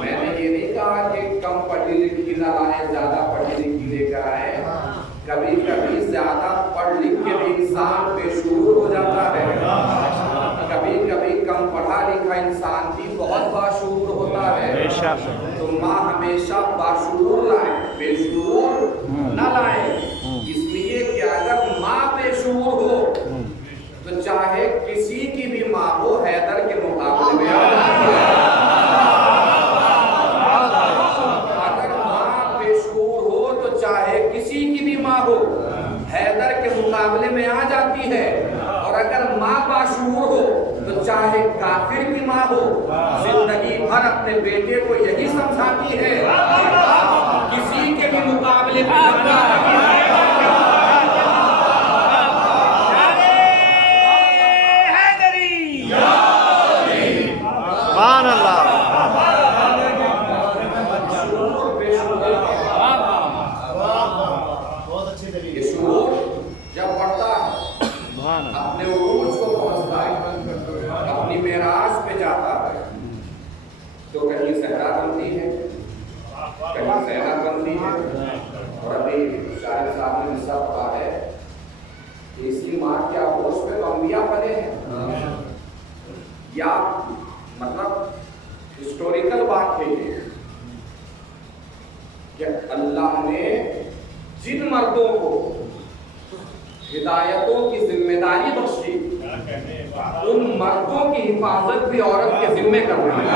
मैंने ये नहीं कहा कि कम पढ़ी लिखी बेशक। तो माँ हमेशा बाशूर लाए, बेशूर न लाए। इसलिए कि अगर माँ बेशूर हो तो चाहे किसी की भी माँ हो हैदर के मुकाबले में आ जाती है। अगर माँ बेशूर हो तो चाहे किसी की भी माँ हो हैदर के मुकाबले में आ जाती है। और अगर माँ बाशूर हो तो चाहे काफिर की माँ हो जिंदगी भर अपने बेटे को यही समझाती है किसी के भी मुकाबले में जाना नहीं है। सुभान अल्लाह। ये शूर जब बढ़ता है अपने उरूज को पहुंचता है, अपनी मेराज पे जाता है तो कहीं सहरा बनती है, कहीं सहरा बनती है। और अभी शायद साहब ने हिस्सा पढ़ा है कि इसी माँ के आगोश पे तो अंबिया बने हैं। या मतलब हिस्टोरिकल बात है ये कि अल्लाह ने जिन मर्दों को हिदायतों की जिम्मेदारी बख्शी उन मर्दों की हिफाजत भी औरत के जिम्मे करना है।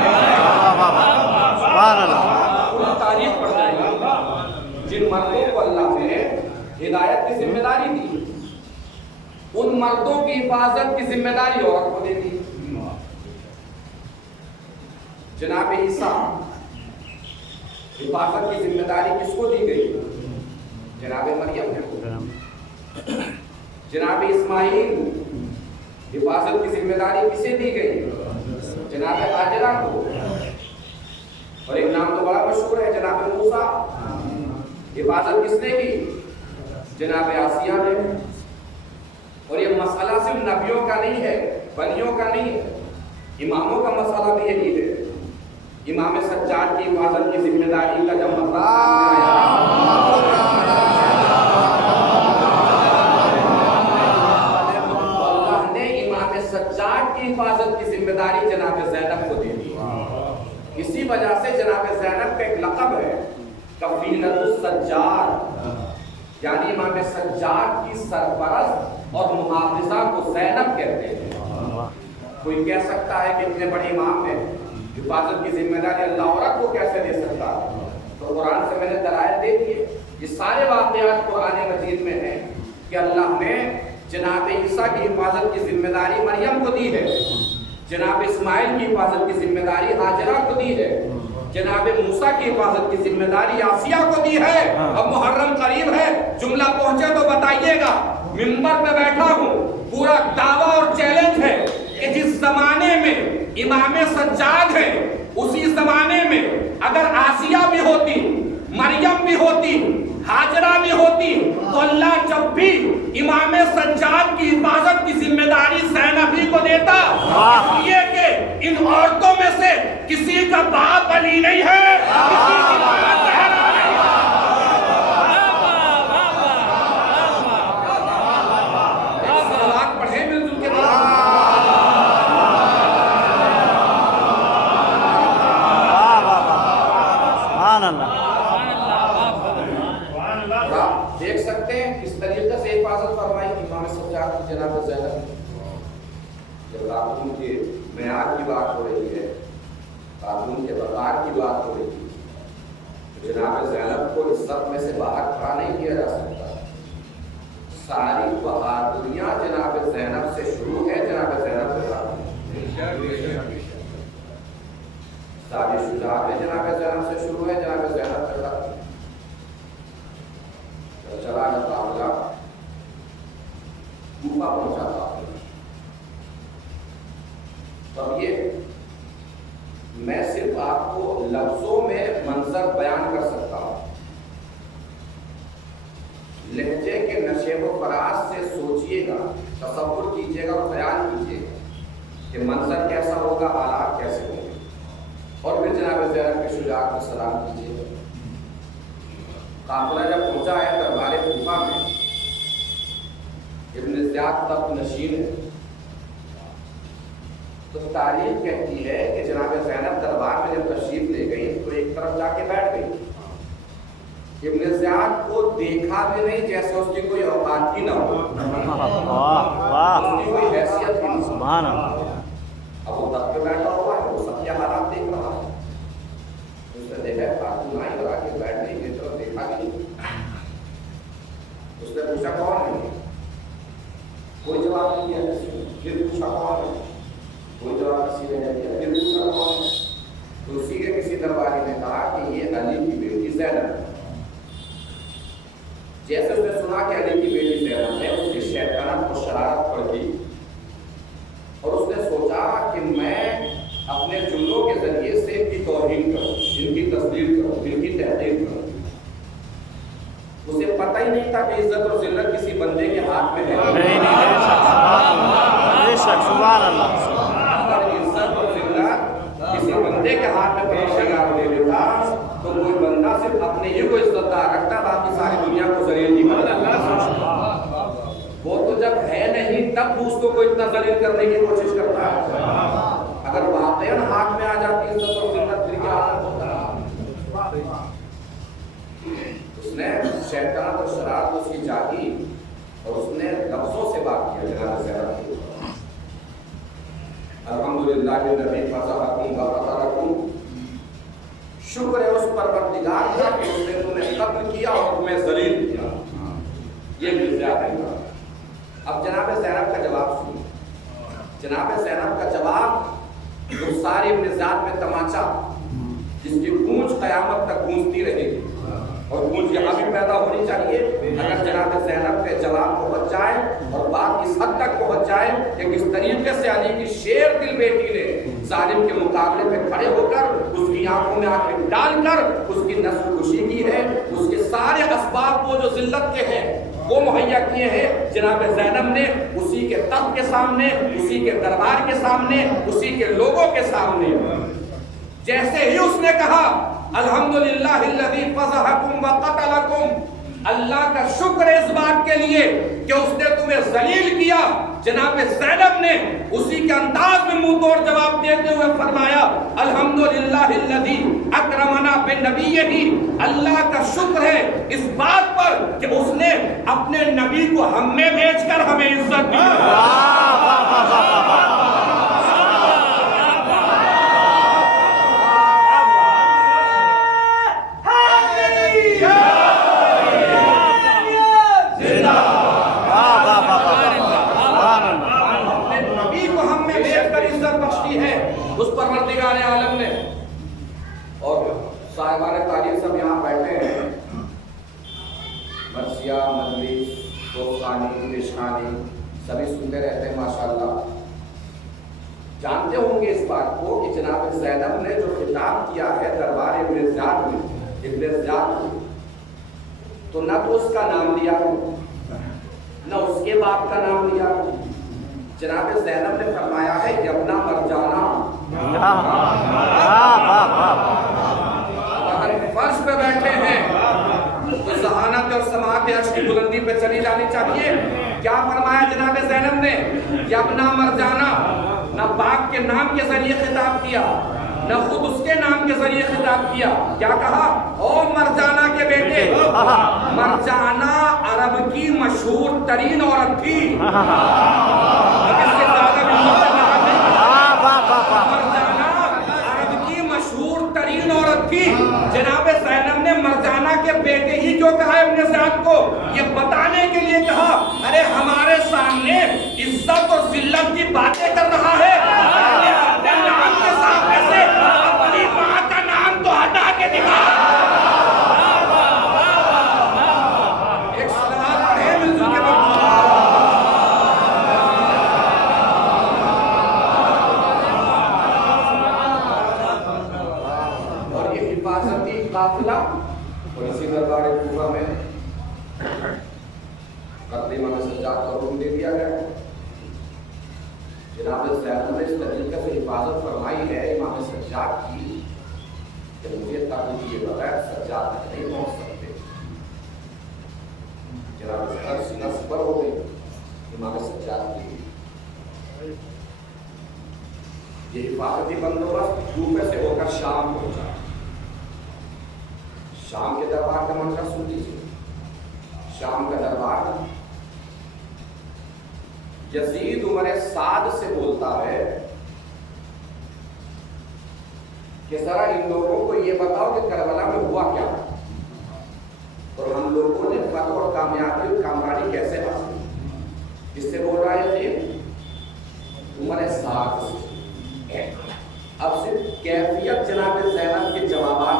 तारीफ पड़ जाएगी। जिन मर्दों को अल्लाह ने हिदायत की जिम्मेदारी दी उन मर्दों की हिफाजत की जिम्मेदारी औरत को दे दी। जनाब ईसा हिफाजत की जिम्मेदारी किसको दी गई? जनाब मरियम ने। जनाब इस्माइल हिफाजत की जिम्मेदारी किसे दी गई? जनाब हाजरा को। और एक नाम तो बड़ा मशहूर है जनाब मूसा। हिफाजत किसने की? जनाब आसिया ने। और ये मसला सिर्फ नबियों का नहीं है, बनियों का नहीं है, इमामों का मसला भी यही है। इमाम सज्जाद की हिफाजत की जिम्मेदारी का जब मसला अल्लाह ने इमाम सज्जाद की हिफाजत की जिम्मेदारी जनाब ज़ैनब को दे दी। इसी वजह से जनाब ज़ैनब का एक लक़ब है कफ़ीलतुस सज्जाद, यानी इमाम सज्जाद की सरपरस्त और मुहाफ़िज़ा को ज़ैनब कहते हैं। कोई कह सकता है कि इतने बड़े इमाम हैं हिफाजत की जिम्मेदारी अल्लाह औरत को कैसे दे सकता है? तो कुरान से मैंने दलाइल दे दिए। ये सारे वाक़यात कुरान मजीद में हैं कि अल्लाह ने जनाब ईसा की हिफाजत की जिम्मेदारी मरियम को दी है, जनाब इस्माइल की हिफाजत की जिम्मेदारी हाजरा को दी है, जनाब मूसा की हिफाजत की जिम्मेदारी आसिया को दी है। अब मुहर्रम करीब है, जुमला पहुंचे तो बताइएगा। मिंबर पे बैठा हूँ, पूरा दावा और चैलेंज है कि जिस जमाने में इमाम सज्जाद है उसी जमाने में अगर आसिया भी होती, मरियम भी होती, हाजरा भी होती तो अल्लाह जब भी इमाम सज्जाद की हिफाजत की जिम्मेदारी ज़ैनब ही को देता। इसलिए कि इन औरतों में से किसी का बाप अली नहीं है, किसी की मां ज़हरा नहीं है। सलावत पढ़े मिलजुल के देख सकते हैं किस तरीके से हिफाजत फरमाई इमाम सज्जाद की जनाब ज़ैनब। जब कानून के मेयार की बात हो रही है, कानून के बकार की बात हो रही है, तो जनाब ज़ैनब को इज्जत में से बाहर खड़ा नहीं किया जा सकता। सारी बहादुरियां जनाब ज़ैनब से शुरू है, जनाब ज़ैनब के साथ सारी शुजाअत जनाब ज़ैनब से शुरू है, जनाब ज़ैनब के साथ चला मुकाबला कूफा पहुंचा था। तब ये मैं सिर्फ आपको लफ्जों में मंजर बयान कर सकता हूं। लहजे के नशेब फराज से सोचिएगा, तसव्वुर कीजिएगा और ख्याल कीजिएगा कि मंजर कैसा होगा, हालात कैसे होंगे, और फिर जनाब ज़ैनब के शुजाअत को सलाम कीजिएगा। काफिला जब पहुंचा है दरबार कूफा में, इब्न ज़ियाद तख्त नशीन है, तो तारीख कहती है कि जनाब ज़ैनब दरबार में जब तशरीफ ले गई इब्न ज़ियाद को देखा भी नहीं, जैसे उसकी कोई औकात ही ना हो, उसकी कोई हैसियत ही नहीं। सुभान अल्लाह। अब वो तख्त पे बैठा हुआ है, वो सबके हालात देख रहा है। उसने देखा खातून आई और आके बैठ गई, मेरी तरफ देखा भी नहीं। उसने पूछा कौन है, कोई जवाब नहीं दिया। फिर पूछा कौन है, कोई जवाब किसी ने नहीं दिया। फिर पूछा कौन है, तो उसी के किसी दरबारी ने कहा कि ये अली की बेटी ज़ैनब। जैसे उसने सुना कि अली की बेटी ज़ैनब है, उसकी शैतानत और शरारत पड़ गई और उसने सोचा कि मैं अपने जुमलों के जरिए से इनकी तौहीन करूं, इनकी तस्दीक करूं, इनकी तहकीक करूं। उसे पता ही नहीं था कि इज्जत और जिल्लत किसी बंदे के हाथ में है। सुभान अल्लाह। अगर इज्जत और जिल्लत किसी बंदे के हाथ में परवरदिगार दे देता तो कोई बंदा सिर्फ अपने ही को इज्जतदार रखता, बाकी सारी दुनिया को जलील नहीं करता। वो तो जब है नहीं तब दूसरों को इतना जलील करने की कोशिश करता है। अगर वाक़ईन हाथ में आ जाती इज्जत और जिल्लत, फिर क्या होता? उसने शैतान और शरारत उसकी जागी और उसने लफ्ज़ों से बात किया जनाब ज़ैनब के ऊपर। अल्हम्दुलिल्लाह नबी फज़हकुम व क़तलकुम, शुक्र है उस परवरदिगार का कि उसने तुम्हें कत्ल किया और तुम्हें ज़लील किया। ये भी ज़्यादा ही बात। अब जनाब ज़ैनब का जवाब सुनिए। जनाब ज़ैनब का जवाब जो सारे इब्न ज़ियाद में तमाचा, जिसकी गूंज क़यामत तक गूंजती रहेगी और गूंज यहाँ भी पैदा होनी चाहिए। अगर जनाब ज़ैनब के जवाब पहुँच जाए और बात इस हद तक पहुँच जाए कि किस तरीके से अली की शेर दिल बेटी ने जालिम के मुकाबले में खड़े होकर उसकी आंखों में आंखें डालकर उसकी नस्ल खुशी की है, उसके सारे असबाब वो जो जिल्लत के हैं वो मुहैया किए हैं जनाब ज़ैनब ने, उसी के तख्त के सामने, उसी के दरबार के सामने, उसी के लोगों के सामने। जैसे ही उसने कहा अल्हम्दुलिल्लाहिल्लज़ी फ़ज़हकुम व क़तलकुम, अल्लाह का शुक्र है इस बात के लिए कि उसने तुम्हें जलील किया, जनाब ज़ैनब ने उसी के अंदाज में मुंह तोड़ जवाब देते हुए फरमाया अल्हम्दुलिल्लाहिल्लज़ी अकरमना बिनबिय्यिही, अल्लाह का शुक्र है इस बात पर कि उसने अपने नबी को हम में भेजकर हमें इज्जत दी। उस परवरदिगार आलम ने। और साहिबान तारीफ सब यहाँ बैठे हैं, मर्सिया, मजलिस, दोस्तानी, पेशखानी सभी सुनते रहते हैं माशाअल्लाह। जानते होंगे इस बात को कि जनाब ज़ैनब ने जो खिताब किया है दरबार इब्न ज़ियाद में, तो न तो उसका नाम लिया न उसके बाप का नाम लिया। जनाब ज़ैनब ने फरमाया है यब्ना मरजाना। अगर फर्श पे बैठे हैं तो ज़हानत और समाअत अर्श की बुलंदी पे चली जानी चाहिए। क्या फरमाया जनाब ज़ैनब ने? यब्ना मरजाना। न बाप के नाम के जरिए खिताब किया, न खुद उसके नाम के जरिए खिताब किया। क्या कहा? ओ मरजाना के बेटे। मरजाना अरब की मशहूर तरीन औरत थी। मरजाना अरब की मशहूर तरीन औरत थी। जनाब ज़ैनब ने मरजाना के बेटे ही क्यों कहा इब्न ज़ियाद को? ये बताने के लिए कहा अरे हमारे सामने इज्जत और जिल्लत की बातें कर रहा है, अपने नाम के सामने से अपनी माँ का नाम तो हटा के दिखा। एक सलात पढ़े मिलजुल के और ये हिफाजती काफिला और इसी दरबार कूफा में इमाम सज्जाद को हुक्म दे दिया गया। जनाब ज़ैनब ने इस तरीके से हिफाजत फरमाई है इमाम सज्जाद की कि मुझे ताबूत के बगैर सज्जाद तक नहीं पहुंच सकते। जनाब ज़ैनब सीना सबर हो गई इमाम सज्जाद की। ये हिफाजती बंदोबस्त कूफे से होकर शाम पहुंचा। शाम के दरबार का मंजर यजीद उमर साद से बोलता है कि जरा इन लोगों को ये बताओ कि करबला में हुआ क्या, और हम लोगों ने फतह और कामयाबी और कामरानी कैसे हासिल। किससे बोल रहा है ये? उमर साद से। अब सिर्फ कैफियत जनाब ज़ैनब के जवाबात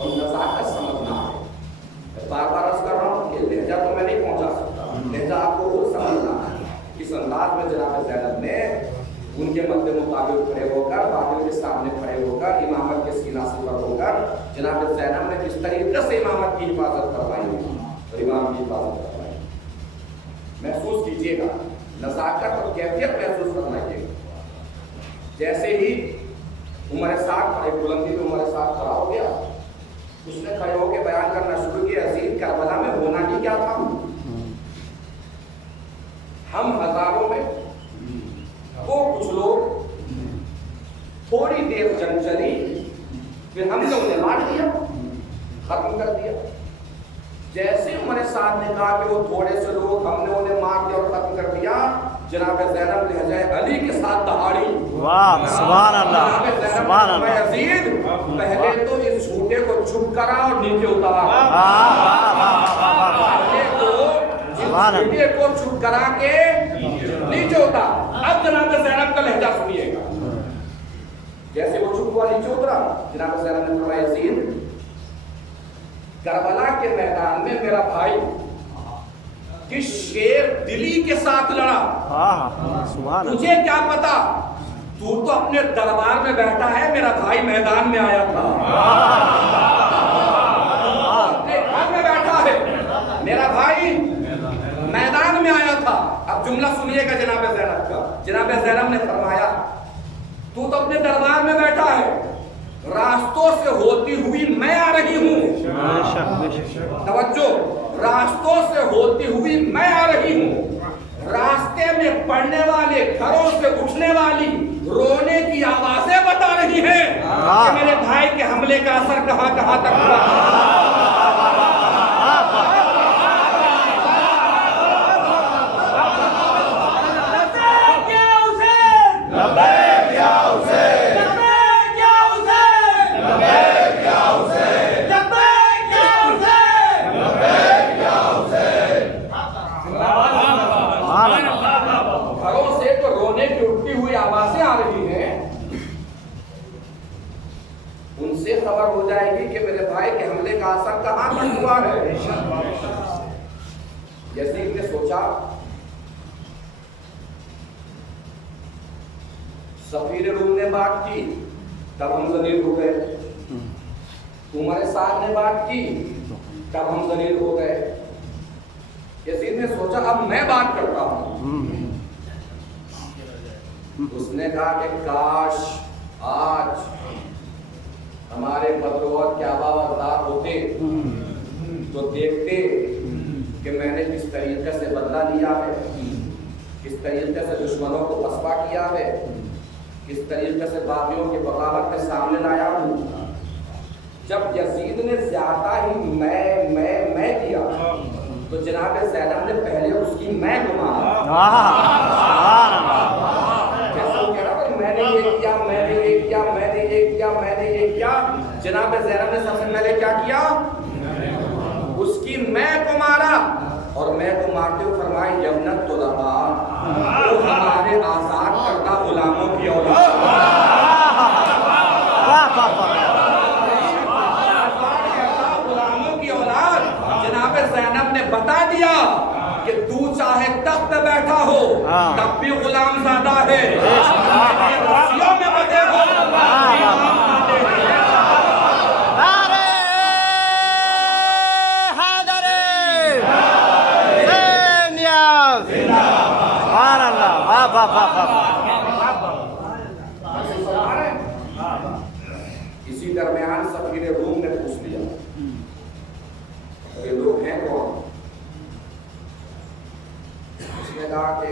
और नज़ाकत समझना है। बार बार अर्ज कर रहा हूँ कि लहजा तो मैं नहीं पहुंचा सकता, लहजा आपको खुद समझना है। इस अंदाज में जनाब ज़ैनब ने उनके मद्दे मुताबिक खड़े होकर, बादल के सामने खड़े होकर, इमामत के सीना से पर होकर जनाब ज़ैनब ने किस तरीके से इमामत की हिफाजत करवाई और इमाम की हिफाजत करवाई। महसूस कीजिएगा, नज़ाकत और कैफियत महसूस करवाइएगा। जैसे ही उमर साद एक बुलंदी पे उमर साद खड़ा हो गया, उसने खड़े होकर बयान करना शुरू किया, यजीद करबला में होना ही क्या था। हम हजारों में वो कुछ लोग थोड़ी देर जंग चली, फिर हमने उन्हें मार दिया, खत्म कर दिया। जैसे उमर साद ने कहा कि वो थोड़े से लोग हमने उन्हें मार दिया और खत्म कर दिया, जनाब ज़ैनब लहज़े अली के साथ दहाड़ी। वाह सुभान अल्लाह, सुभान अल्लाह। यजीद पहले तो इस झूठे को चुप करा और नीचे उतारा, पहले तो इस झूठे को चुप करा के नीचे उतारा। अब जनाब ज़ैनब का लहजा सुनिएगा। जैसे वो चुप हुआ, नीचे उतरा, जनाब ज़ैनब ने फरमाया, यजीद करबला के मैदान में मेरा भाई कि शेर दिली के साथ लड़ा, तुझे क्या पता, तू तो अपने दरबार में बैठा है, मेरा भाई मैदान में आया था, अपने घर में बैठा है, मेरा भाई मैदान में आया था। अब जुमला सुनिएगा जनाब ज़ैनब का। जनाब ज़ैनब ने फरमाया, तू तो अपने दरबार में बैठा है, रास्तों से होती हुई मैं आ रही हूँ, तवज्जो, रास्तों से होती हुई मैं आ रही हूँ, रास्ते में पड़ने वाले घरों से उठने वाली रोने की आवाजें बता रही हैं कि मेरे भाई के हमले का असर कहां कहां तक हुआ। घरों से तो रोने की उठती हुई आवाजें आ रही हैं, उनसे खबर हो जाएगी कि मेरे भाई के हमले का असर कहां तक हुआ है। यजीद ने सोचा, सफीर रूम ने बात की, तब हम जलील हो गए। उमर साद ने बात की, तब हम जलील हो गए। यजीद ने सोचा, अब मैं बात करता हूं। उसने कहा कि काश आज हमारे बदौलत के आबावदार होते तो देखते कि मैंने किस तरीके से बदला लिया है, किस तरीके से दुश्मनों को पसपा किया है, किस तरीके से बागियों की बगावत के सामने लाया हूँ। जब यजीद ने ज्यादा ही मैं किया तो जनाब ज़ैनब ने पहले उसकी मैं घुमाया। जैसे वो कह रहा था, मैंने ये किया, मैंने ये किया, मैंने ये किया, मैंने ये किया, जनाब ज़ैनब ने सबसे पहले क्या किया, उसकी मैं को मारा, और मैं को मारते हुए फरमाया, यबनत तुलबा, वो हमारे आजाद करता गुलामों की औलाद, ज़ैनब ने बता दिया कि तू चाहे तख्त पे बैठा हो तब भी गुलाम ज़ादा है, रस्सियों में बंधे हो इसी दरमियान सफीर रूम ने पूछ लिया, ये लोग हैं कौन? उसने कहा कि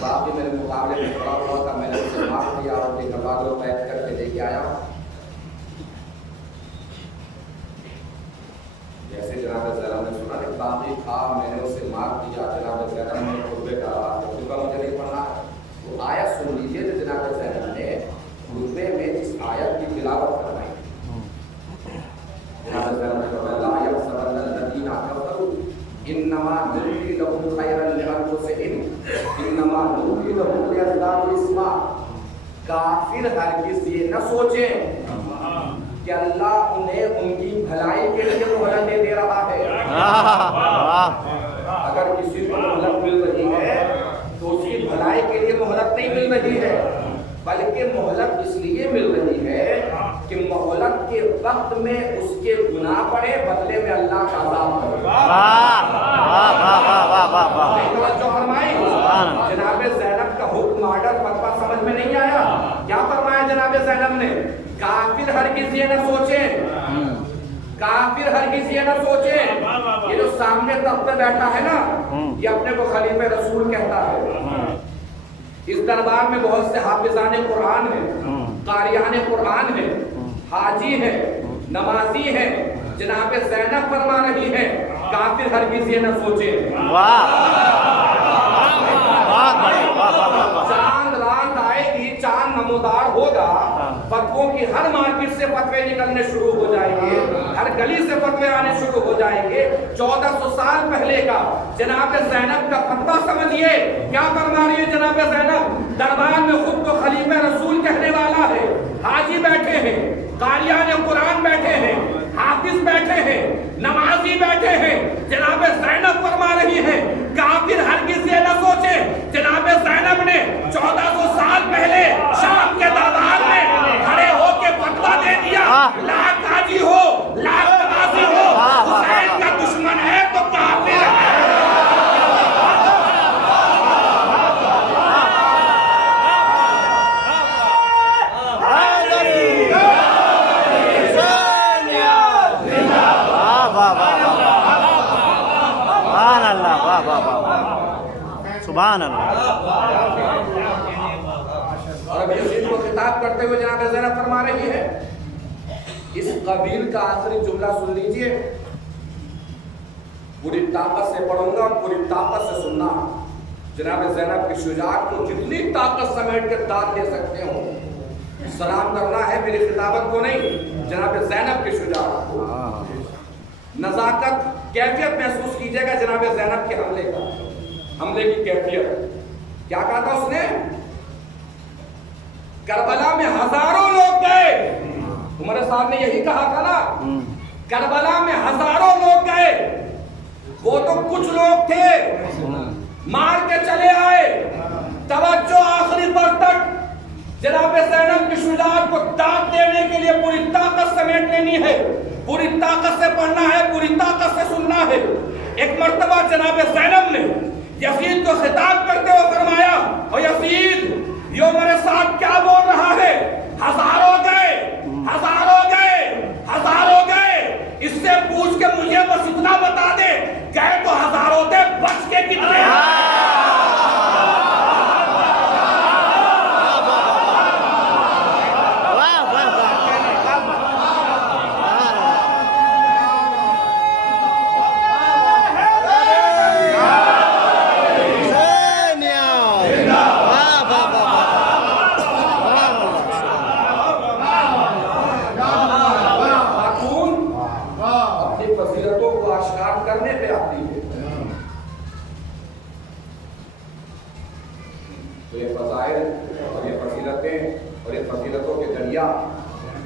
बाप मेरे मुकाबले में खड़ा हुआ था, मैंने उसे मार दिया और एक नवाज़ पैक करके लेके आया। जैसे जनाब ज़ैनब ने सुना कि बाप था, मैंने उसे मार दिया, जनाब ज़ैनब ने खुतबे का इन्नमा नुरी लहुम खैरन लिअनफुसिहिम इन्नमा नुरी लहुम लियज़दादू इस्मा। काफिर हरगिज़ ये न सोचें कि अल्लाह उन्हें उनकी भलाई के लिए मोहलतें दे रहा है। अगर किसी को मोहलत मिल रही है तो उसकी भलाई के लिए मोहलत नहीं मिल रही है, बल्कि मोहलत इसलिए मिल रही है कि मोहलत के वक्त में उसके गुनाह पड़े, बदले में अल्लाह का अज़ाब करे। जनाब ज़ैनब का हुक्म ऑर्डर फतवा समझ में नहीं आया। क्या फरमाया जनाब ज़ैनब ने? काफिर हरगिज़ ये न सोचे, काफिर हरगिज़ ये न सोचे, ये जो सामने तख्त पे बैठा है ना, ये अपने को खलीफे रसूल कहता है। इस दरबार में बहुत से हाफिजान कुरान है, कारियान कुरान है, हाजी है, नमाजी है। जनाब ज़ैनब फरमा रही है काफिर हरगिज़ ये न सोचे। चांद रात आएगी, चांद नमोदार होगा, फतवों की हर मार्केट से फतवे निकलने शुरू हो जाएंगे, हर गली से फतवे आने शुरू हो जाएंगे। 1400 साल पहले का जनाब ज़ैनब का फतवा समझिए क्या फरमा रही है जनाब ज़ैनब। दरबार में खुद को खलीफे रसूल कहने वाला है, हाजी बैठे हैं, कारियान कुरान बैठे हैं, हाफिज बैठे हैं, नमाजी बैठे हैं। जनाब ज़ैनब फरमा रही है काफिर हरगिज़ ये न सोचे। जनाब ज़ैनब ने 1400 साल पहले शाम के दरबार में खड़े होके फतवा दे दिया, लाख हाजी हो, लाख नमाजी हो, हुसैन का दुश्मन है तो काफिर है। सुभान अल्लाह। और अब यजीद को खिताब करते हुए जनाब ज़ैनब फरमा रही है, इस कबील का आखिरी जुमला सुन लीजिए, पूरी ताकत से पढ़ूंगा और पूरी ताकत से सुनना। जनाब ज़ैनब की शुजाअत को जितनी ताकत समेट कर दाद दे सकते हो सलाम करना है, मेरी खिताबत को नहीं, जनाब ज़ैनब की शुजाअत को। नज़ाकत कैफियत महसूस कीजिएगा जनाब ज़ैनब के हमले की कैफियत। क्या कहा था उसने? करबला में हजारों लोग गए, तुम्हारे साहब ने यही कहा था ना, करबला में हजारों लोग गए, वो तो कुछ लोग थे मार के चले आए। तवज्जो आखिरी पर तक जनाब ज़ैनब की शुजाअत को दाद देने के लिए पूरी ताकत समेट लेनी है, पूरी ताकत से पढ़ना है, पूरी ताकत से सुनना है। एक मर्तबा जनाब ज़ैनब ने यज़ीद को खिताब करते हुए फरमाया, और यज़ीद यो मेरे साथ क्या बोल रहा है? हजारों गए, हजारों गए, हजारों गए। इससे पूछ के मुझे बस इतना बता दे, गए तो हजारों थे, बच के कितने?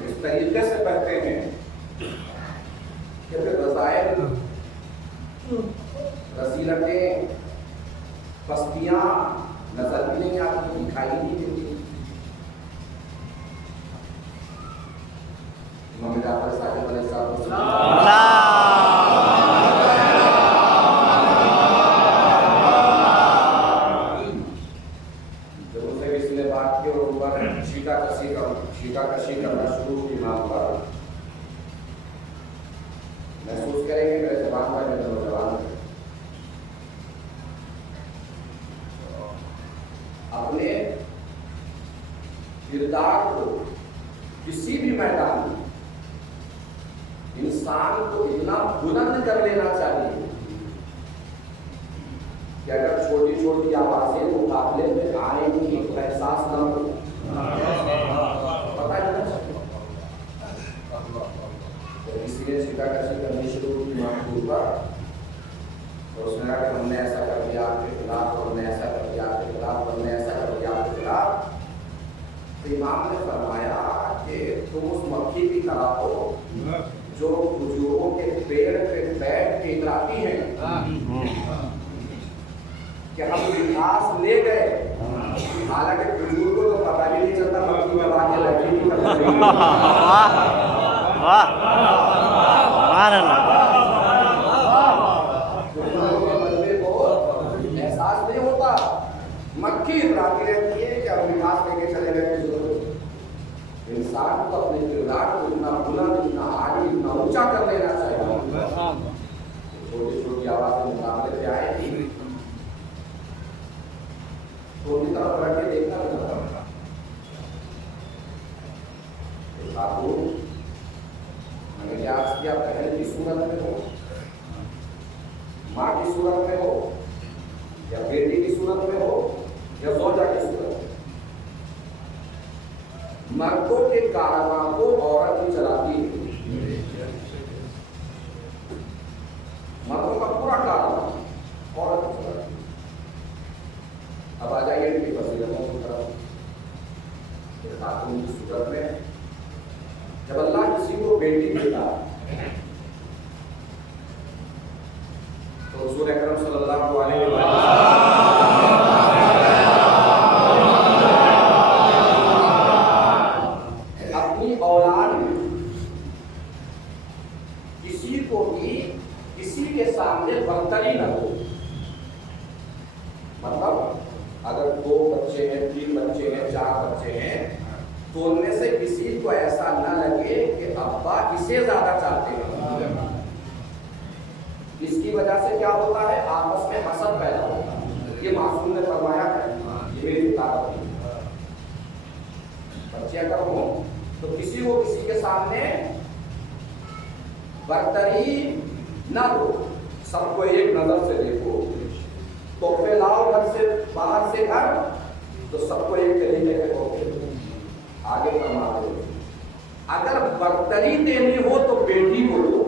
इस तरीके से कहते हैं कि रज़ाइल, रसीलतें, पस्तियां नजर भी नहीं आती, दिखाई नहीं देती। इमाम जाफर सादिक़ अलैहिस्सलाम कशी करना शुरू की नाम पर महसूस करेंगे मेरे जवान भाई, मेरे नौजवान अपने किरदार को किसी भी मैदान में इंसान को इतना बुलंद कर लेना चाहिए कि अगर छोटी छोटी आवाजें मुकाबले में आएंगी तो एहसास न हो। इसलिए शिकाकशी करनी शुरू की मामूल पर और उसने कहा कि हमने ऐसा कर दिया आपके खिलाफ, हमने ऐसा कर दिया आपके खिलाफ, हमने ऐसा कर दिया आपके खिलाफ। तो इमाम ने फरमाया कि तुम उस मक्खी की तरह हो जो खजूरों के पेड़ पे बैठ के इतराती हैं कि हम विकास ले गए, हालांकि खजूर को तो पता भी नहीं चलता मक्खी कब आके लगी थी। वाह सुभान अल्लाह। एहसास नहीं होता, मक्खी इतराती रहती है कि हम विकास लेके चले गए। इंसान को अपने किरदार को इतना बुलंद, इतना आगे, इतना ऊंचा कर लेना चाहिए। छोटी छोटी आवाज के मुकाबले पे आएगी तो उनकी तरफ रख के देखना नहीं पड़ता। खातून मैंने क्या अर्ज किया, बहन की सूरत में हो, माँ की सूरत में हो, या बेटी की सूरत में हो, या ज़ौजा की सूरत में। मर्दों के कारनां को औरत ही चलाती है। मर्दों का पूरा कारनां औरत ही चलाती है। अब आ जाइए इनकी फजीलतों की तरफ। खातून की सूरत में जब अल्लाह किसी को बेटी देता तो हुजूर अकरम सल्लल्लाहु अलैहि वसल्लम अपनी औलाद में किसी को भी किसी के सामने बर्तरी न हो। मतलब अगर 2 बच्चे हैं, 3 बच्चे हैं, 4 बच्चे हैं, तो उनमें से किसी को ऐसा न लगे कि अब्बा इसे ज्यादा चाहते हैं। इसकी वजह से क्या होता है, आपस में हसद पैदा होता है। ये मासूम ने फरमाया है, ये मेरी किताब है। बच्चे अगर हो तो किसी को किसी के सामने बर्तरी न दो, सबको एक नजर से देखो। तोहफे लाओ घर से, बाहर से घर, तो सबको एक तरीके से तोहफे आगे फरमा दो। अगर बर्तरी देनी हो तो बेटी को दो।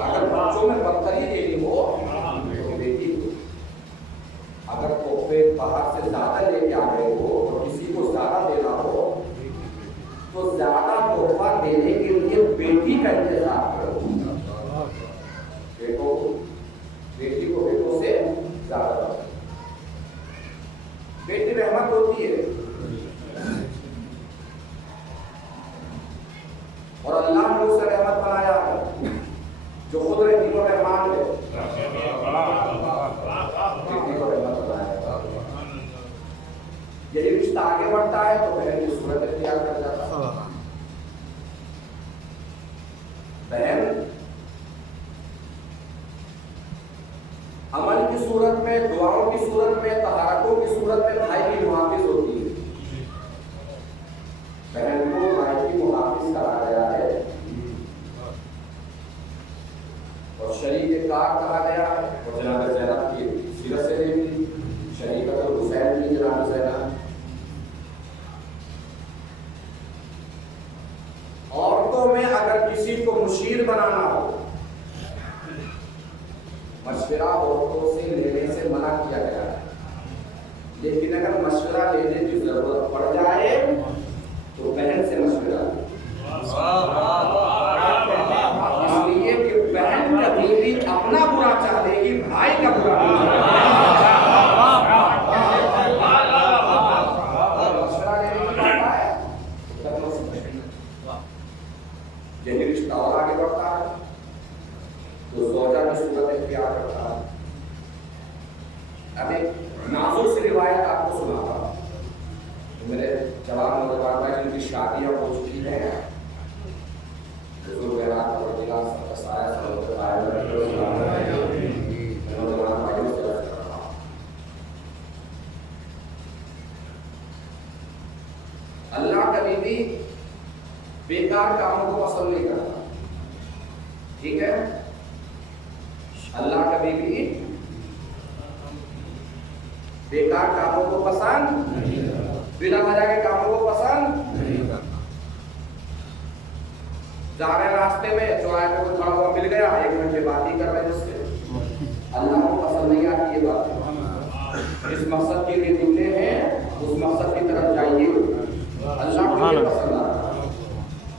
अगर बच्चों में बर्तरी देनी हो तो बेटी को। अगर तोहफे बाहर से ज्यादा लेके आ रहे हो और किसी को ज्यादा देना हो तो ज्यादा तोहफा देने के लिए बेटी का इंतजार करो। बेटो बेटी को बेटों से ज्यादा, बेटी रहमत होती है और अल्लाह ने उसे रहमत बनाया है जो खुद रहीम और रहमान है। बेटी को रहमत बनाया। यदि रिश्ता आगे बढ़ता है तो बहन की सूरत इख्तियार कर जाता है। बहन अमल की सूरत में, दुआओं की सूरत में, तहारतों की सूरत में भाई की मुहाफिज होती है। बहन को भाई की मुहाफिज कहा गया है और शरीक कार कहा गया है। और जनाब ज़ैनब की सीरत से भी शरीक हुसैन भी जनाब ज़ैनब। औरतों में अगर किसी को मुशीर बनाना हो, मशवरा औरतों से लेने से मना किया गया है, लेकिन अगर मशवरा लेने की जरूरत पड़ जाए तो बहन से मशवरा लें। इसलिए कि बहन कभी भी अपना बुरा चाहेगी, भाई का बुरा नहीं। मशवरा लेने की बात है, यही रिश्ता और आगे बढ़ता है तो ज़ौजा की सूरत इख्तियार करता है। अब एक नाजुक सी रिवायत आपको सुनाता हूं। तो मेरे जवान नौजवान भाई जिनकी शादियां हो चुकी हैं, अल्लाह कभी भी बेकार कामों को पसंद नहीं करता। ठीक है, अल्लाह कभी भी बेकार कामों को पसंद, बिना वजह के कामों को पसंद नहीं करता। जा रहे हैं रास्ते में, चौराहे पे कोई खड़ा हुआ मिल गया, 1 घंटे बात ही कर रहे हैं उससे, अल्लाह को पसंद नहीं आती ये बात। इस मकसद के लिए निकले हैं, उस मकसद की तरफ जाइए, अल्लाह को ये पसंद आता है।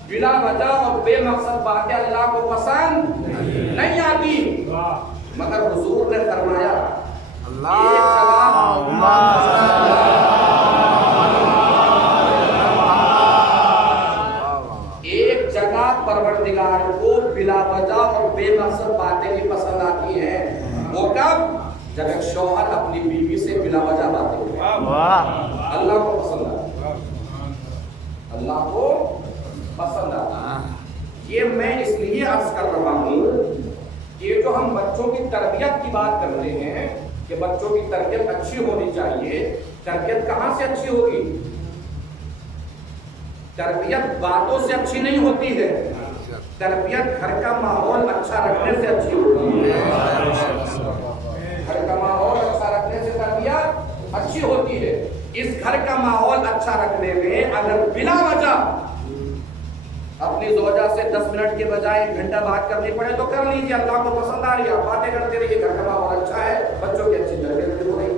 बिला वजह और बेमकसद बातें अल्लाह को पसंद नहीं आती। मगर हुजूर ने फरमाया एक जगह परवरदिगार को बिला वजह और बेमकसद बातें भी पसंद आती हैं। वो कब? जब एक शौहर अपनी बीवी से बिला वजह बातें करे, अल्लाह को पसंद आता, अल्लाह को पसंद आता। ये मैं इसलिए अर्ज कर रहा हूँ कि जो हम बच्चों की तरबियत की बात कर रहे हैं कि बच्चों की तरबियत अच्छी होनी चाहिए, तरबियत कहाँ से अच्छी होगी? तरबियत बातों से अच्छी नहीं होती है, तरबियत घर का माहौल अच्छा रखने से अच्छी होती है। घर का माहौल अच्छा रखने से तरबियत अच्छी होती है। इस घर का माहौल अच्छा रखने में अगर बिला वजह अपनी ज़ौजा से 10 मिनट के बजाय 1 घंटा बात करनी पड़े तो कर लीजिए, अल्लाह को पसंद आ रही है, बातें करते रहिए, घर का माहौल अच्छा है, बच्चों की अच्छी तरबियत हो रही है,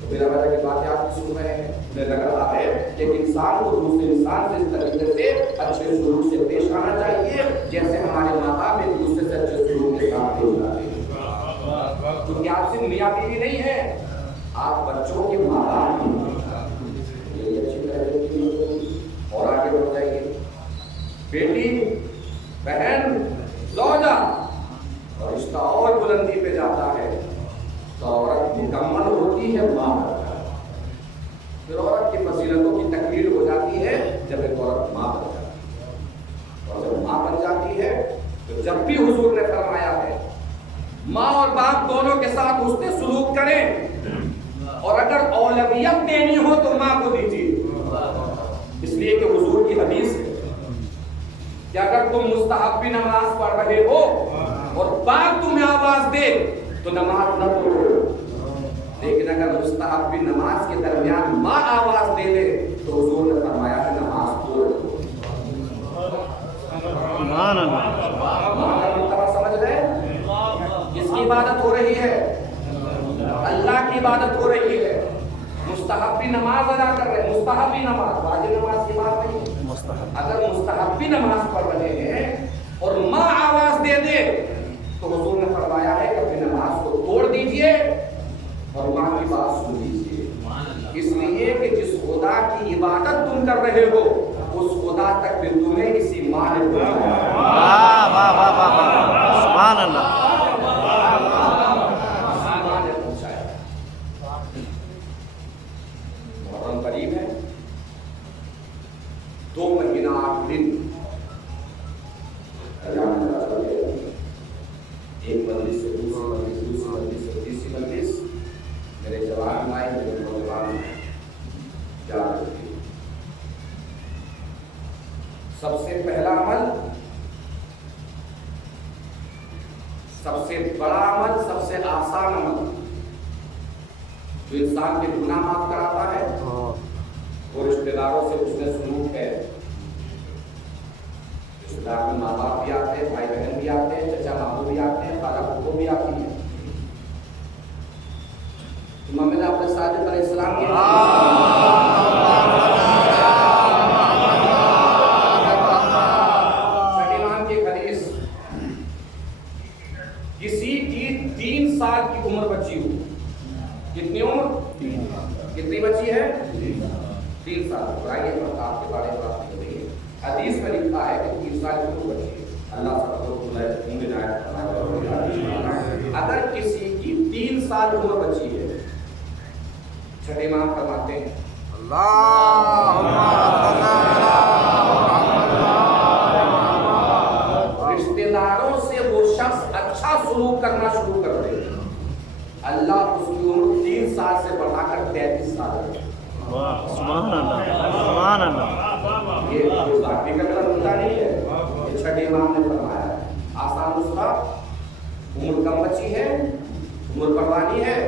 तो बिला वजह की बातें आप सुन रहे हैं, मुझे लग रहा है कि इंसान को दूसरे इंसान से इस तरीके से अच्छे सलूक से पेश आना चाहिए जैसे हमारे माँ बाप एक दूसरे से अच्छे सलूक के साथ पेश आते हैं। क्योंकि आप सिर्फ मियाँ बीवी नहीं है, आप बच्चों के माँ बाप ये अच्छी तरह और आगे बढ़ जाइए। बेटी, बहन, ज़ौजा और रिश्ता और बुलंदी पे जाता है तो औरत मुकम्मल होती है माँ। फिर औरत की फजीलतों की तकमील हो जाती है जब एक औरत माँ बन जाती है। और जब माँ बन जाती है तो जब भी हुजूर ने फरमाया है माँ और बाप दोनों के साथ उसने सलूक करें, और अगर औलवियत देनी हो तो माँ को दीजिए, इसलिए कि हुजूर की हदीस है कि अगर तुम मुस्तहब्बी नमाज पढ़ रहे हो और बाप तुम्हें आवाज दे तो नमाज न पढ़ो, लेकिन अगर मुस्तहब्बी नमाज के दरमियान माँ आवाज दे दे तो हुजूर ने फरमाया है नमाज पढ़ो। समझ गए? किसकी इबादत हो रही है? अल्लाह की इबादत हो रही है। मुस्तहब्बी नमाज अदा कर रहे हैं, मुस्तहब्बी नमाज, वाजिब नमाज की बात नहीं। अगर मुस्तहब्बी नमाज पढ़ रहे हैं और माँ आवाज दे दे तो हुजूर ने फरमाया है कि अपनी नमाज को तोड़ दीजिए और माँ की बात सुन लीजिए, इसलिए कि जिस खुदा की इबादत तुम कर रहे हो उस खुदा तक भी तुम्हें इसी माँ ने मुहर्रम करीब है, 2 महीना 8 दिन एक मंदिर से दूसरी मंदिर, दूसरी मंदिर से तीसरी मंदिर, मेरे जवान आए, मेरे नौजवान जा रहे थे। सबसे पहला अमल, सबसे बड़ा अमल, सबसे आसान अमल जो इंसान के गुनाह माफ कराता है वो रिश्तेदारों से उसने सलूक है। रिश्तेदार में माँ बाप भी आते हैं, भाई बहन भी आते हैं, चचा मामू भी आते हैं, खाला फूफो भी आती है। इमाम जाफर सादिक अलैहिस्सलाम की हदीस, किसी की 3 साल की उम्र बची हो, कितनी उम्र? कितनी बची है? 3 साल। आपके बारे में बात नहीं हो रही है, हदीस में लिखा है कि 3 साल की उम्र बची है। अल्लाह अगर किसी की 3 साल उम्र बची है, छठे इमाम फरमाते हैं रिश्तेदारों से वो शख्स अच्छा सलूक करना शुरू कर दे, अल्लाह उसकी उम्र 3 साल से बढ़ाकर 33 साल है। ये बाकी का गलत होता नहीं है, ये छठे इमाम ने फरमाया। आसान नुस्खा, उम्र कम बची है, उम्र बढ़वानी है,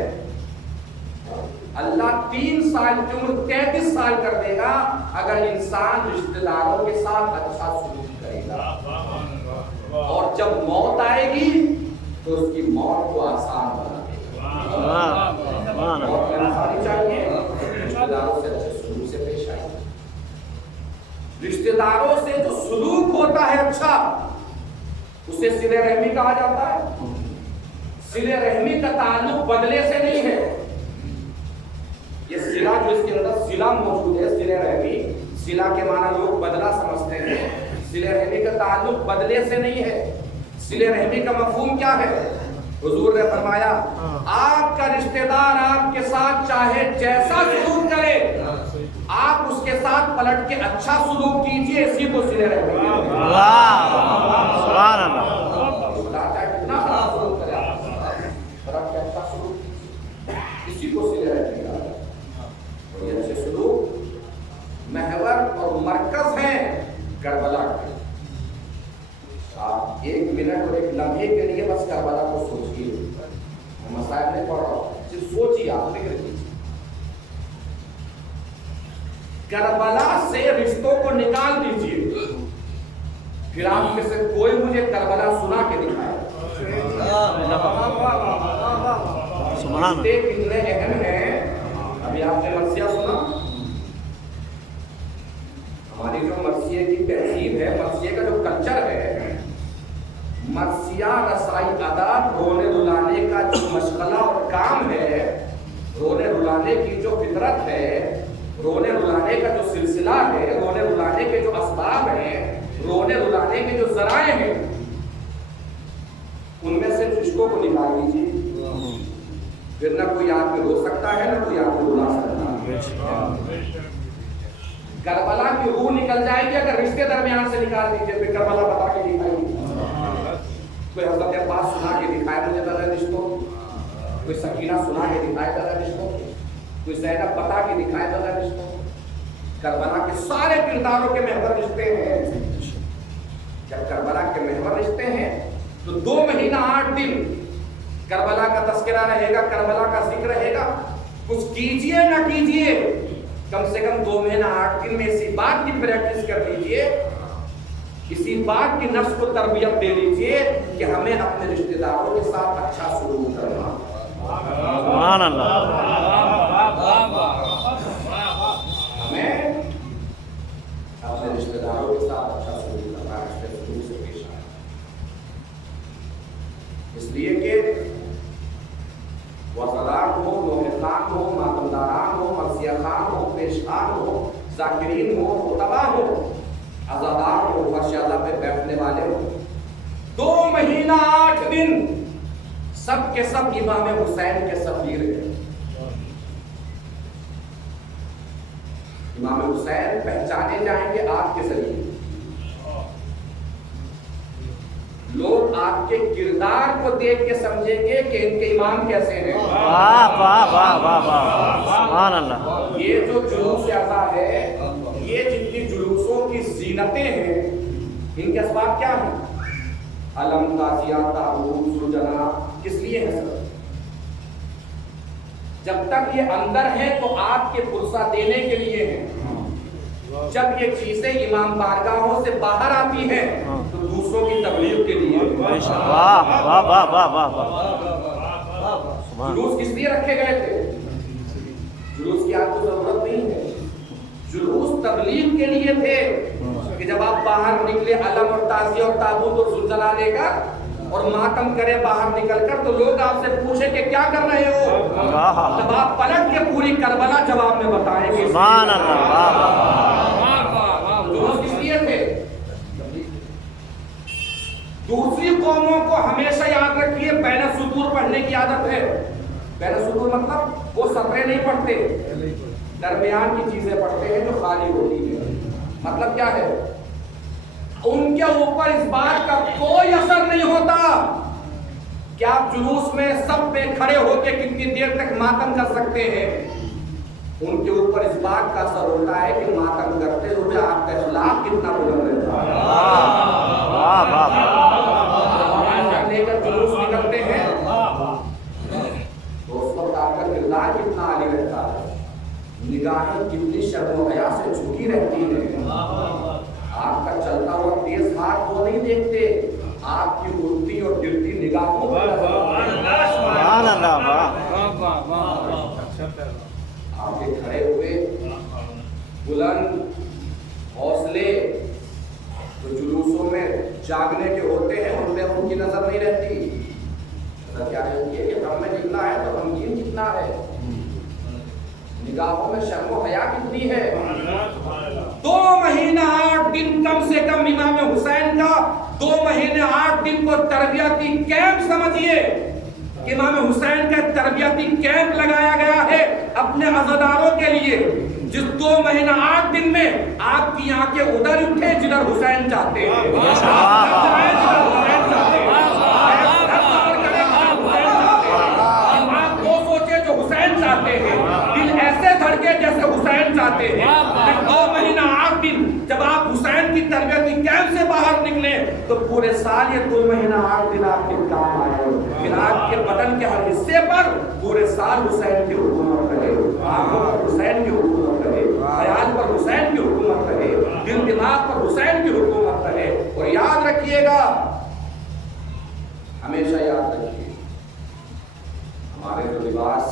अल्लाह 3 साल साल की उम्र 33 साल कर देगा अगर इंसान रिश्तेदारों के साथ अच्छा सलूक करेगा। और जब मौत आएगी तो उसकी मौत को आसान बना देगा। मौत में आसानी चाहिए, रिश्तेदारों से अच्छे सलूक से पेश आइए। रिश्तेदारों से जो सलूक होता है अच्छा, उसे सिले रहमी कहा जाता है। सिले रहमी का ताल्लुक बदले से नहीं है। ये सिला जो इसके अंदर सिला मौजूद है, सिले रहमी, सिला के माना लोग बदला समझते हैं। सिले रहमी का ताल्लुक बदले से नहीं है। सिले रहमी का मफहूम क्या है? हुजूर ने फरमाया, आपका रिश्तेदार आपके साथ चाहे जैसा सलूक करे, आप उसके साथ पलट के अच्छा सलूक कीजिए, इसी को सिले रहमी कहते हैं। सुभान अल्लाह। कितना खराब सलूक करे आप अच्छा सलूक कीजिए, इसी को सिले रहमी कहते हैं। और ये अच्छे सलूक महवर और मरकज है करबला के। आप 1 मिनट और 1 लम्हे के लिए बस करबला को सोचिए। मसाइल नहीं पढ़ रहा हूं, सिर्फ सोचिए, आप फिक्र कीजिए। करबला से रिश्तों को निकाल दीजिए। फिर आप में से कोई मुझे करबला सुना के दिखाए। रिश्ते कितने अहम हैं। अभी आपने मरसिया सुना। हमारी जो मरसिया की तहजीब है, मरसिया का जो कल्चर है, मरसिया रसाई अदा, रोने रुलाने का जो मशगला और काम है, रोने रुलाने की जो फितरत है, रोने रुलाने का जो सिलसिला है, रोने रुलाने के जो असबाब हैं, रोने रुलाने के जो जराए हैं, उनमें से रिश्तों को निकाल दीजिए। फिर ना कोई आदमी रो सकता है, ना कोई आदमी रुला सकता है। करबला की रूह निकल जाएगी अगर रिश्ते दरमियान से निकाल दीजिए। फिर करबला बता के दिखाएगी। कोई हज़रत अब्बास सुना के दिखाए मुझे तरह रिश्तों, कोई सकीना सुना के दिखाए तरह रिश्तों, कोई ज़ैनब बता के दिखाए तरह रिश्तों। करबला के सारे किरदारों के महवर रिश्ते हैं। जब करबला के महवर रिश्ते हैं तो 2 महीना 8 दिन करबला का तस्करा रहेगा, करबला का जिक्र रहेगा। कुछ कीजिए ना कीजिए, कम से कम 2 महीना 8 दिन में इसी बात की प्रैक्टिस कर लीजिए, इसी बात की नफ्स को तरबियत दे लीजिए कि हमें अपने रिश्तेदारों के साथ अच्छा सलूक करना। सुभान अल्लाह। हमें अपने रिश्तेदारों के साथ अच्छा सलूक करना है, अच्छे सलूक से पेश आना। इसलिए कि वज़लान हो, मोहतान हो, मातमदारान हो, मरसिया खान हो, पेशखान हो, जाकिरीन हो, खुतबा हो, आज़ादार हो, फर्शाला पे बैठने वाले हो, 2 महीना 8 दिन सब के सब इमाम हुसैन के सफीर हैं। इमाम हुसैन पहचाने जाएंगे आपके जरिए। लोग आपके किरदार को देख के समझेंगे कि इनके इमाम कैसे हैं। वाह वाह वाह वाह वाह, सुभान अल्लाह। ये जो जुलूस अज़ा है, ये जितनी जुलूसों की जीनतें हैं, इनके असबाब क्या हैं? अलम, ताजिया, ताबूत, सुजना, किस लिए है सर? जब तक ये अंदर है तो आपके पुरसा देने के लिए है। जब ये चीजें इमाम बारगाहों से बाहर आती हैं तो दूसरों की तबलीग के लिए। वाह वाह वाह वाह वाह वाह। जुलूस किस लिए रखे गए थे? जुलूस की आपको जरूरत नहीं है। जुलूस तबलीग के लिए थे कि जब आप बाहर निकले अलम और ताजिया और ताबूत और सुलझना लेकर और मातम करे बाहर निकलकर, तो लोग आपसे पूछे कि क्या कर रहे हो, तब आप पलट के पूरी करबला जवाब में बताएंगे। सुभान अल्लाह। जुलूस किस लिए थे? दूसरी कौमों को हमेशा याद रखिए, बैन सुतूर पढ़ने की आदत है। बैन सुतूर मतलब वो सतरें नहीं पढ़ते, दरमियान की चीजें पढ़ते हैं जो खाली होती है। मतलब क्या है? उनके ऊपर इस बात का कोई असर नहीं होता कि आप जुलूस में सब पे खड़े होकर कितनी देर तक मातम कर सकते हैं। उनके ऊपर इस बात का असर होता है कि मातम करते हुए आपका इखलाक कितना बुलंद रहता है। लेकर जुलूस निकलते हैं तो उस वक्त आपका किरदार कितना आगे रहता है। चलता हुआ तेज हाथ वो नहीं देखते, आपकी उड़ती और गिरती निगाहों को आपके खड़े हुए बुलंद हौसले जो जुलूसों में जागने के होते हैं उन पे उनकी नजर नहीं रहती। नजर क्या रहती है कि हम में निकला है तो गमगीन कितना है, निगाहों में शर्म हया कितनी है। 2 महीना 8 दिन कम से कम इमाम हुसैन का 2 महीने 8 दिन को तरबियती कैंप समझिए। इमाम हुसैन का तरबियती कैंप लगाया गया है अपने अज़ादारों के लिए, जिस 2 महीना 8 दिन में आपकी आंखें उधर उठे जिधर हुसैन चाहते हैं। आप वो सोचे जो हुसैन चाहते हैं, दिल ऐसे धड़के जैसे हुसैन चाहते हैं। 2 महीना 8 दिन जब आप हुसैन की तरबियती कैंप से बाहर निकले तो पूरे साल ये 2 महीना 8 दिन आपके काम आए। फिर आपके बदन के हर हिस्से पर पूरे साल हुसैन की हुकूमत रहे, आंखों पर हुसैन की हुकूमत रहे, ख्याल पर हुसैन की हुकूमत रहे, दिल दिमाग पर हुसैन की हुकूमत रहे। और याद रखिएगा, हमेशा याद रखिए, हमारे जो लिबास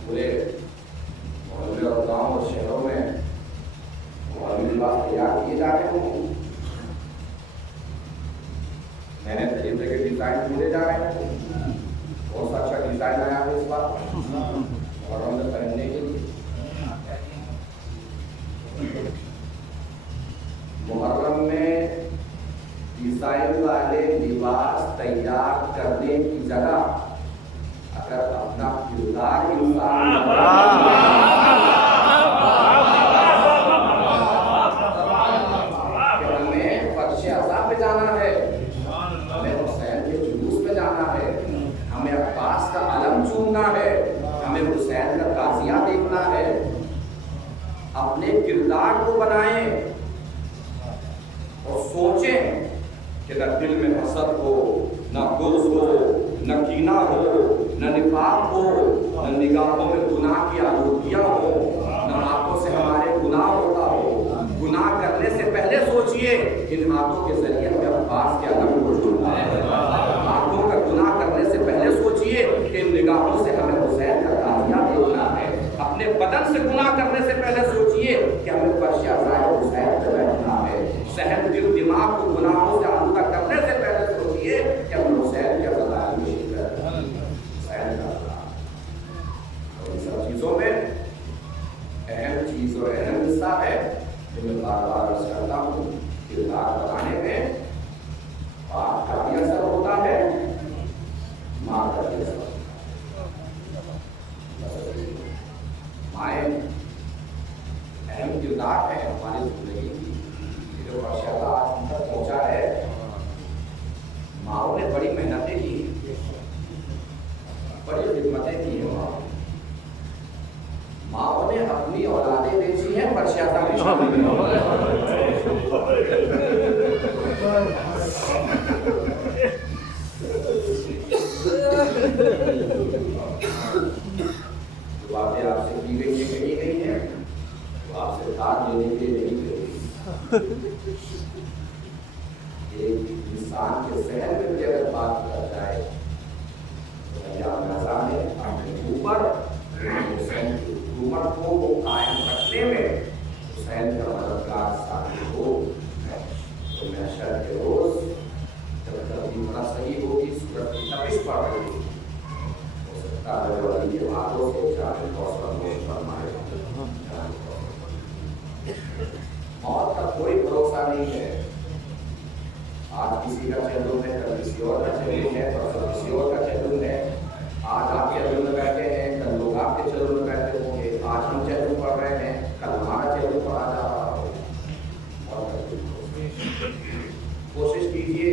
पूरे मोहल्ले और गांव और शहरों में मोहल्ले लिबास तैयार किए जा रहे हैं, मैंने तरीके के डिजाइन मिले जा रहे हैं। बहुत सा अच्छा डिजाइन आया है इस बार और हमें पहनने के लिए। मुहर्रम में डिजाइन वाले लिबास तैयार करने की जगह अगर अपना किरदार हमें फर्श अज़ा पे जाना है, हमें हुसैन के जुलूस पे जाना है, हमें अब्बास का अलम चूमना है, हमें हुसैन का ताज़िया देखना है। अपने किरदार को बनाएं और सोचें कि न दिल में हसद हो, न गुस्सा हो, न कीना हो, न निफाक हो, न निगाहों में गुनाह की आलूदियां हो, न हाथों से हमारे गुनाह होता हो। गुनाह करने से पहले सोचिए इन हाथों के जरिए हमें अब्बास के अलम को छूना है। हाथों का गुनाह करने से पहले सोचिए कि इन निगाहों से हमें हुसैन का ताज़िया देखना है। अपने बदन से गुनाह करने से पहले सोचिए कि हमें फर्श अज़ा हुसैन पे बैठना है। सहन दिल दिमाग को गुनाहों से आलूदा करने से पहले सोचिए कि हमें हुसैन के फ़ज़ाइल में शिरकत करना है। हुसैन का और इन सब चीज़ों में अहम चीज़ और अहम हिस्सा है जो मैं बार बार अर्ज़ करता हूँ, किरदार बनाने में बाप का भी असर होता है, माँ का भी असर। माएँ अहम किरदार है हमारी जिंदगी की। जो फर्शा आज हम तक पहुँचा है, माओ ने बड़ी मेहनतें की, बड़ी खिदमतें की है। माओ ने अपनी औलादें बेची हैं फर्शा बातें आपसे की गई है, कही गई है, तो आपसे दाद लेने के लिए नहीं कही। एक इंसान के सहन में भी अगर बात कर जाए तो ने अपने ऊपर हुसैन की हुकूमत को कायम रखने में हुसैन का मददगार साथी हो। तो महशर के रोज जब तकलीफ सही होगी, सूरत की तपिश पड़ रही हो सकता है वली के बातों से जाने फरमाए। मौत का कोई भरोसा नहीं है। आज किसी का चैलून है, कल किसी और का चैलून है, परसों किसी और का चैलून है। आज आप चैलून में बैठे हैं, कल लोग आपके चैलून में बैठे होंगे। आज हम चैलून पढ़ रहे हैं, कल हमारा चैलून पढ़ा जा रहा हो। और कोशिश कीजिए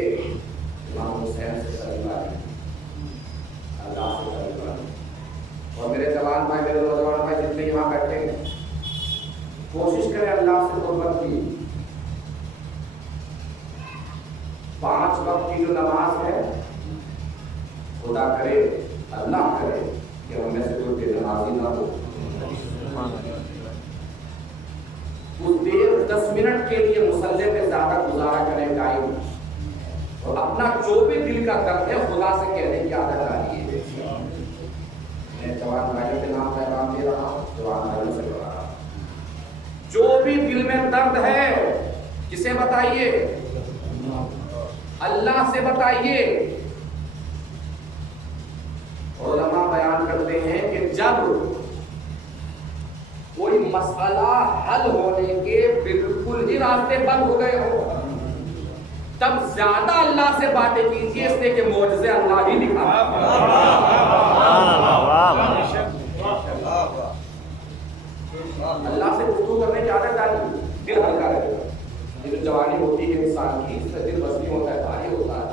इमाम हुसैन से करीब आने, अल्लाह से करीब आने। और मेरे जवान भाई, मेरे नौजवान भाई जितने यहाँ बैठे हैं, कोशिश करें अल्लाह से कुर्बत की। 5 वक्त की जो नमाज है, खुदा करे, अल्लाह करे कि हम में से कोई बेनमाजी ना हो। उस देर 10 मिनट के लिए मुसल्ले पे ज्यादा गुजारा करें टाइम, और अपना जो भी दिल का दर्द है खुदा से कहने की आदत डालिए। मैं जवान भाइयों के नाम पैगाम दे रहा हूँ, जवान भाइयों से बता रहा हूँ, जो भी दिल में दर्द है किसे बताइए? अल्लाह से बताइए। उलमा बयान करते हैं कि जब कोई मसला हल होने के बिल्कुल ही रास्ते बंद हो गए हो, तब ज्यादा अल्लाह से बातें कीजिए, इसलिए कि मौजज़े अल्लाह ही दिखाता अल्लाह से गुफ्तगू करने की आदत डाली, दिल हल्का रहेगा। जो जवानी होती है इंसान की, इसमें दिल बस नहीं होता है, भारी होता है।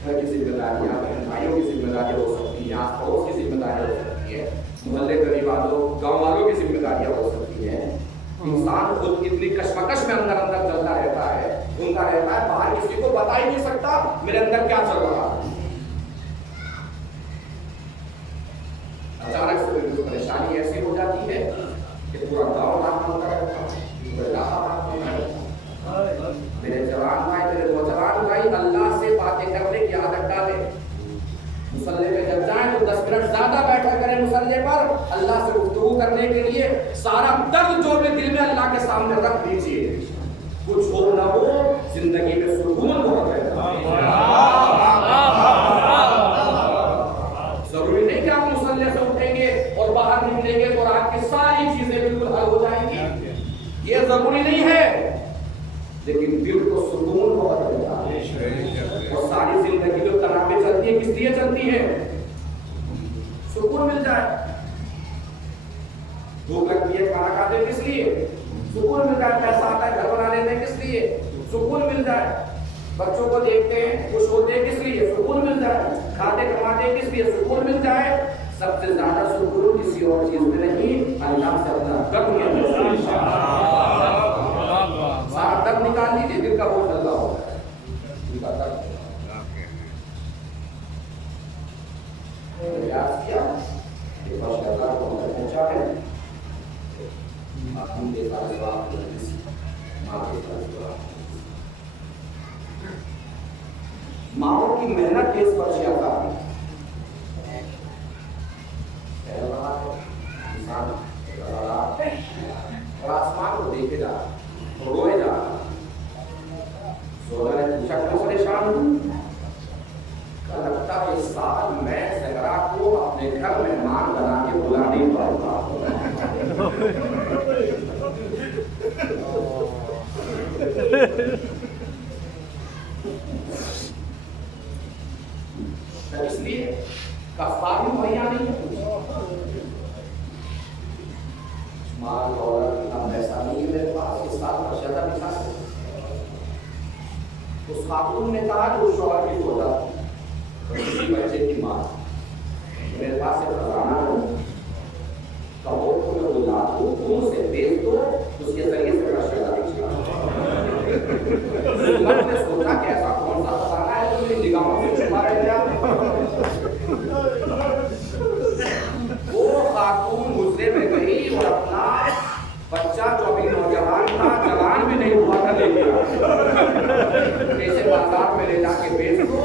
घर की जिम्मेदारियां, बहन भाइयों की जिम्मेदारियां हो सकती हैं, आस पड़ोस की जिम्मेदारियां हो सकती है, मोहल्ले परिवारों गाँव वालों की जिम्मेदारियां हो सकती है। इंसान खुद इतनी कश्मकश में अंदर अंदर चलता रहता है, उनका रहता है, बाहर किसी को बता ही नहीं सकता मेरे अंदर क्या चल रहा है। अचानक से मेरी परेशानी ऐसी हो जाती है कि पूरा गाँव रात होता रहता है, मेरे जवान भाई, मेरे नौजवान भाई, अल्लाह से बातें करने की आदत डालें। मुसल्ले पे जब जाएं तो 10 मिनट ज्यादा बैठा करें मुसल्ले पर, अल्लाह से गुफ्तगू करने के लिए सारा दर्द जो भी दिल में अल्लाह के सामने रख दीजिए। कुछ हो ना हो, जिंदगी में सुकून बहुत है। जरूरी नहीं कि आप मुसल्ले से उठेंगे और बाहर निकलेंगे तो आपकी सारी चीजें बिल्कुल हल हो जाएंगी, ये जरूरी नहीं है, लेकिन दिल को सुकून बहुत मिलता है। और सारी जिंदगी जो तनाव चलती है, किस लिए चलती है? सुकून मिल जाए। भूख लगती है, खाना खाते हैं, किस लिए? सुकून मिल जाए। पैसा आता है, घर बना लेते हैं, किस लिए? सुकून मिल जाए। बच्चों को देखते हैं, खुश होते हैं, किस लिए? सुकून मिल जाए। खाते कमाते हैं, किस लिए? सुकून मिल जाए। सबसे ज्यादा सुकून किसी और चीज में नहीं, अल्लाह से अपना दर्द के अंदर सारा दर्द निकाल लीजिए, दिल का बोझ हल्का हो जाए। दिल का दर्द प्रयास किया, ये माशाअल्लाह को पहुंचा है। हम के साथ बात माँ के साथ माओ की मेहनत इस पर ज्यादा है। इंसान और आसमान को देखे जा रहा, रोए जा रहा। सोना ने पूछा क्यों परेशान हूँ? लगता है इस साल मैं ज़हरा को अपने घर मेहमान बना के बुला नहीं पाऊंगा। इसलिए कफ़ारी मुहैया नहीं है, माल दौलत इतना पैसा नहीं है मेरे पास, इस साल का ज़्यादा दिखा सकते। उस खातून ने कहा कि उस शौहर की होता किसी बच्चे की माँ, मेरे पास एक खजाना है, कहो तो मैं बुला दूँ, तुम उसे भेज दो, उसके जरिए से मेरा शौहर ने सोचा कि ऐसा कौन सा खजाना है जो मेरी निगाहों से छुपा रह गया। वो खातून गुस्से में गई और अपना बच्चा जो अभी नौजवान था, जवान भी नहीं हुआ था, ले लिया। कैसे बाजार में ले जाके बेच दो।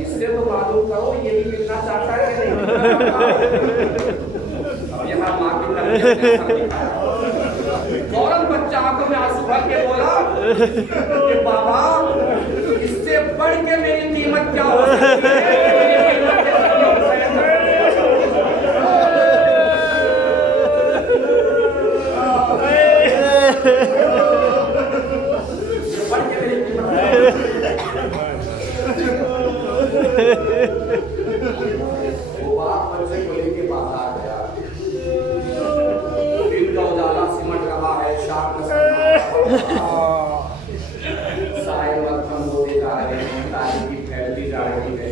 इससे तो मालूम करो ये भी मिलना चाहता है कि नहीं। अब यहाँ माँ की तरफ फौरन बच्चा आंखों में आंसू भर के बोला कि बाबा इससे बढ़ के मेरी कीमत क्या हो सकती है? वो बाप बच्चे को लेके बाजार गया, दिन का उजाला सिमट रहा है, शाम सारे मध्यम होते जा रहे हैं, तारीखी फैलती जा रही है।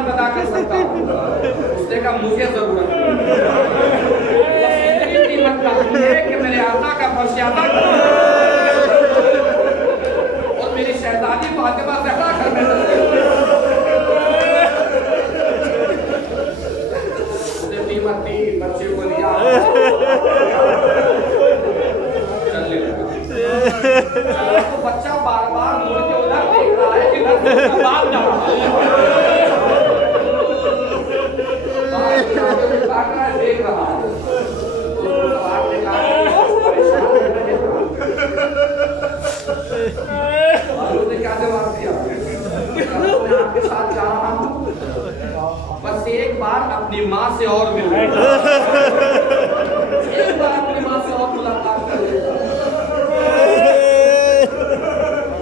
कीमत अदा कर सकता हूँ। उसने कहा मुझे जरूरत नहीं, बस इतनी कीमत काफी है कि मेरे आका का फर्श अदा करो और मेरी शहजादी फातिमा ज़हरा घर में उसने कीमत दी, बच्चे को लिया, चलने लगा। तो बच्चा बार बार मुड़ के उधर देख रहा है कि बाप जा रहा है, देख रहा है। तो बाप ने कहा परेशान है, उसने क्या जवाब दिया? मैं आपके साथ जा रहा हूँ, बस एक बार अपनी माँ से और मिल, एक बार अपनी माँ से और मुलाकात कर लेगा।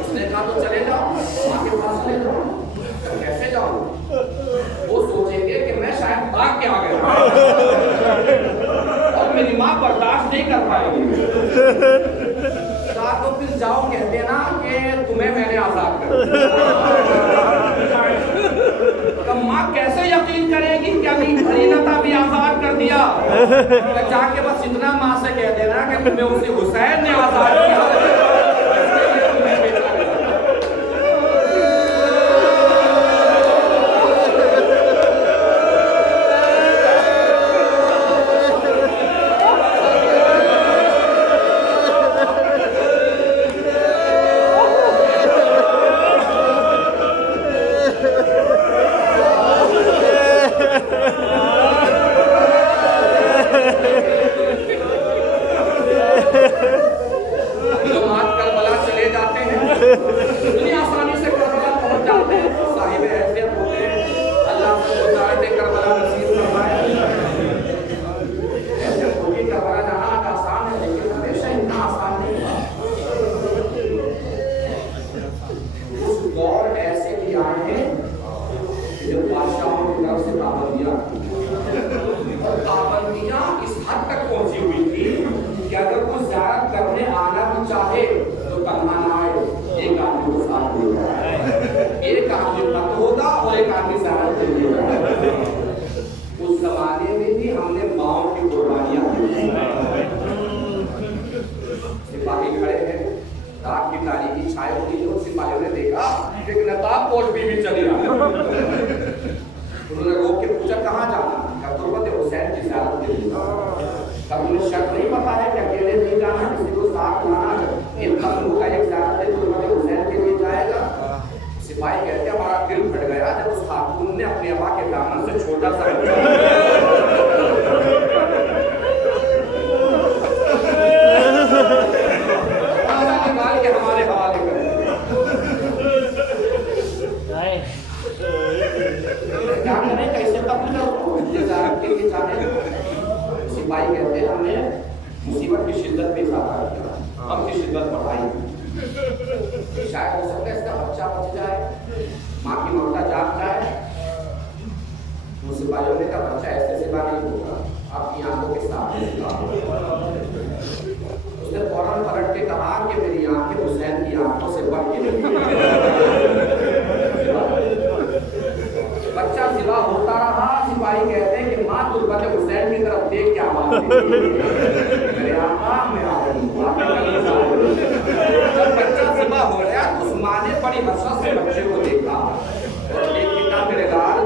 उसने कहा तो चले जाओ, माँ के पास चले जाओ। कैसे जाऊँ? वो सोचेंगे कि मैं शायद भाग के आ गया और मेरी माँ बर्दाश्त नहीं कर पाएगी। तो फिर जाओ, कहते ना कि तुम्हें मैंने आजाद कर दिया। तो माँ कैसे यकीन करेगी कि अभी फरीनता भी आजाद कर दिया? तो जाके बस इतना माँ से कह देना कि तुम्हें उसी हुसैन ने आजाद किया। उस जमाने में भी हमने माओ की कुर्बानियां दी। सिपाही खड़े हैं, रात की तारीखी छाई हुई, जो सिपाहियों ने देखा कि एक नकाब पोश बीवी चली रहा है। उन्होंने रोक के पूछा कहाँ जाना? तुर्बत हुसैन की ज़ियारत के लिए। तब उन्हें शक नहीं पता है कि अकेले नहीं जाना, किसी को साथ लाना। एक खत्म का एक ज़ियारत है, तुर्बत हुसैन के लिए जाएगा। सिपाही कहते हैं हमारा दिल फट गया जब उस खातून ने अपने अब्बा के दामन से छोटा सा निकाल के हमारे हवाले कर क्या करें, कैसे कब्ल करो के लिए जाने। सिपाही कहते हैं हमने मुसीबत की शिद्दत पेश किया, हम की शिद्दत बढ़ाई, शायद हो सकता है इसका बच्चा बच जाए, माँ की ममता जाग जाए। सिपाहियों ने कहा बच्चा ऐसे सेवा नहीं होगा, आपकी आंखों के सामने। उसने फौरन पलट के कहा कि मेरी आंखें हुसैन की आंखों से बढ़ के नहीं। बच्चा सिवा होता रहा। सिपाही कहते हैं कि माँ तुर्बत हुसैन की तरफ देख के आवाज दी, मेरे आका मैं आ रही हूँ। जब बच्चा सिवा हो गया तो उस माँ ने बड़ी हसरत से बच्चे को देखा और देखा मेरे लाल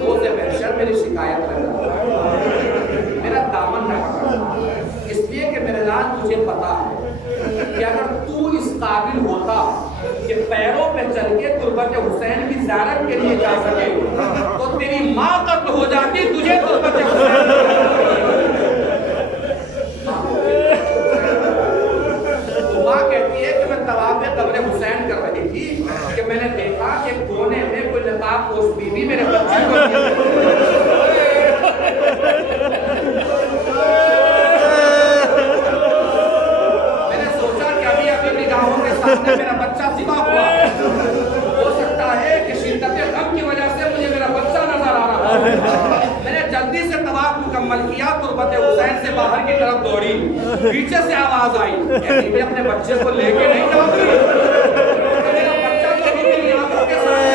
दो से महशर मेरी शिकायत लगा, मेरा दामन न पकड़ना, इसलिए कि मेरे लाल तुझे पता है कि अगर तू इस काबिल होता कि पैरों पे चल के तुर्बत हुसैन की ज़ियारत के लिए जा सके तो तेरी माँ कत्ल हो जाती, तुझे तुर्बत हुसैन। माँ कहती है कि मैं तवाफ कब्र हुसैन कर रही थी कि मैंने देखा कि कोने में कोई नकाब पोश बीवी मेरे बच्चे को मैंने सोचा कि अभी अभी निगाहों के सामने मेरा बच्चा सिवा हुआ, हो सकता है कि शिद्दत गम की वजह से मुझे मेरा बच्चा नजर आ रहा है। मैंने जल्दी से तवाफ मुकम्मल किया, तुर्बत हुसैन से बाहर की तरफ दौड़ी, पीछे से आवाज आई मैं अपने बच्चे को लेके नहीं जाऊंगी, मेरा बच्चा तो मेरी आंखों के सामने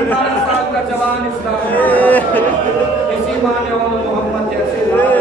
18 साल का जवान इस्लाम किसी माँ ने और मोहम्मद जैसे नाम